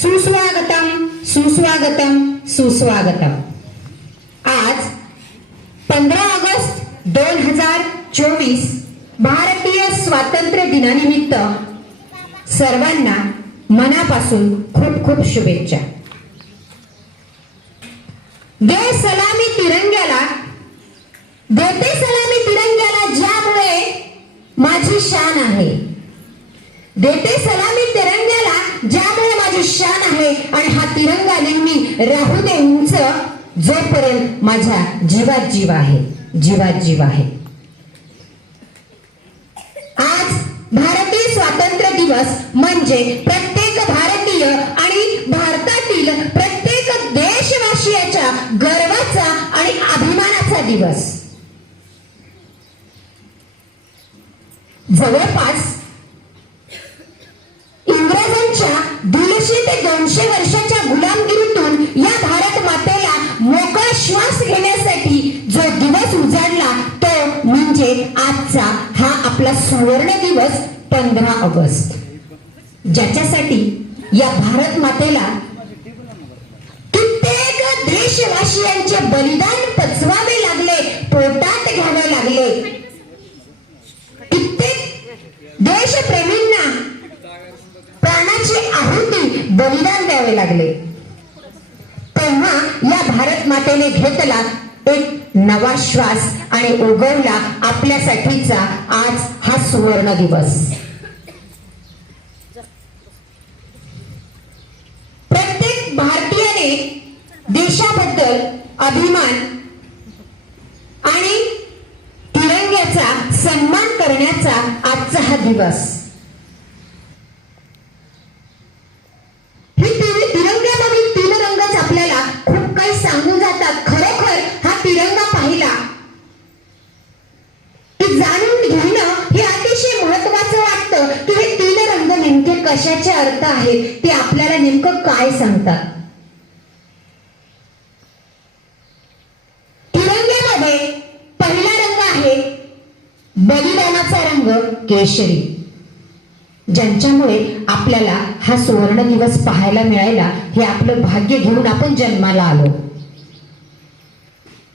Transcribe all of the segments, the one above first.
सुस्वागतम सुस्वागतम सुस्वागतम. आज पंधरा ऑगस्ट दोन हजार चोवीस भारतीय स्वातंत्र्य दिनानिमित्त सर्वांना मनापासून खूप खूप शुभेच्छा. दे सलामी तिरंग्याला देते सलामी तिरंग्याला ज्यामुळे माझी शान आहे. देते सलामी तिरंग्याला तिरंगाने मी राहू देऊच जोपर्यंत माझ्या जीवात जीव आहे जीवात जीव आहे. आज भारतीय स्वातंत्र्य दिवस म्हणजे प्रत्येक भारतीय आणि भारतातील प्रत्येक देशवासियाच्या गर्वाचा आणि अभिमानाचा दिवस. जवळपास दीडशे ते दोनशे वर्षाच्या गुलामगिरीतून या भारत मातेला मोकळा श्वास घेण्यासाठी जो दिवस उजाडला तो म्हणजे आजचा हा आपला सुवर्ण दिवस पंधरा ऑगस्ट. ज्याच्यासाठी या भारत मातेला कित्येक देशवासियांचे बलिदान पचवावे लागले पोटात घ्यावे लागले. कित्येक देशप्रेमी प्राणाची आहुती बलिदान द्यावे लागले. तेव्हा या भारत मातेने घेतला एक नवा श्वास आणि उगवला आपल्यासाठीचा आज हा सुवर्ण दिवस. प्रत्येक भारतीयाने देशाबद्दल अभिमान आणि तिरंग्याचा सन्मान करण्याचा आजचा हा दिवस. कशाचे अर्थ आहेत ते आपल्याला नेमकं काय सांगतात? तिरंग्यामध्ये पहिला रंग आहे बलिदानाचा रंग केशरी ज्यांच्यामुळे आपल्याला हा सुवर्ण दिवस पाहायला मिळायला हे आपलं भाग्य घेऊन आपण जन्माला आलो.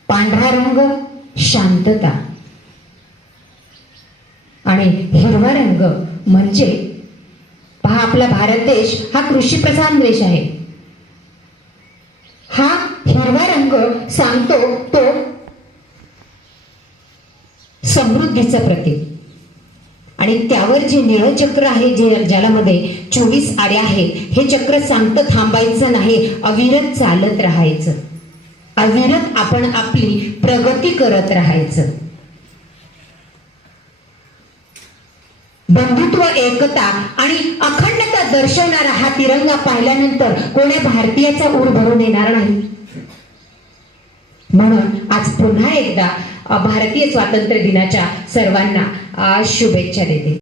पांढरा रंग शांतता. आणि हिरवा रंग म्हणजे पहा आपला भारत देश हा कृषी प्रधान देश आहे. हा हिरवा रंग सांगतो तो समृद्धीचं प्रतीक. आणि त्यावर जे निळं चक्र आहे जे ज्याला मध्ये चोवीस आड्या आहे हे चक्र सांगतं थांबायचं नाही अविरत चालत राहायचं. अविरत आपण आपली प्रगती करत राहायचं. बंधुत्व एकता आणि अखंडता दर्शवणारा हा तिरंगा पाहिल्यानंतर कोण्या भारतीयाचा ऊर भरून येणार नाही. म्हणून आज पुन्हा एकदा भारतीय स्वातंत्र्य दिनाच्या सर्वांना शुभेच्छा देते.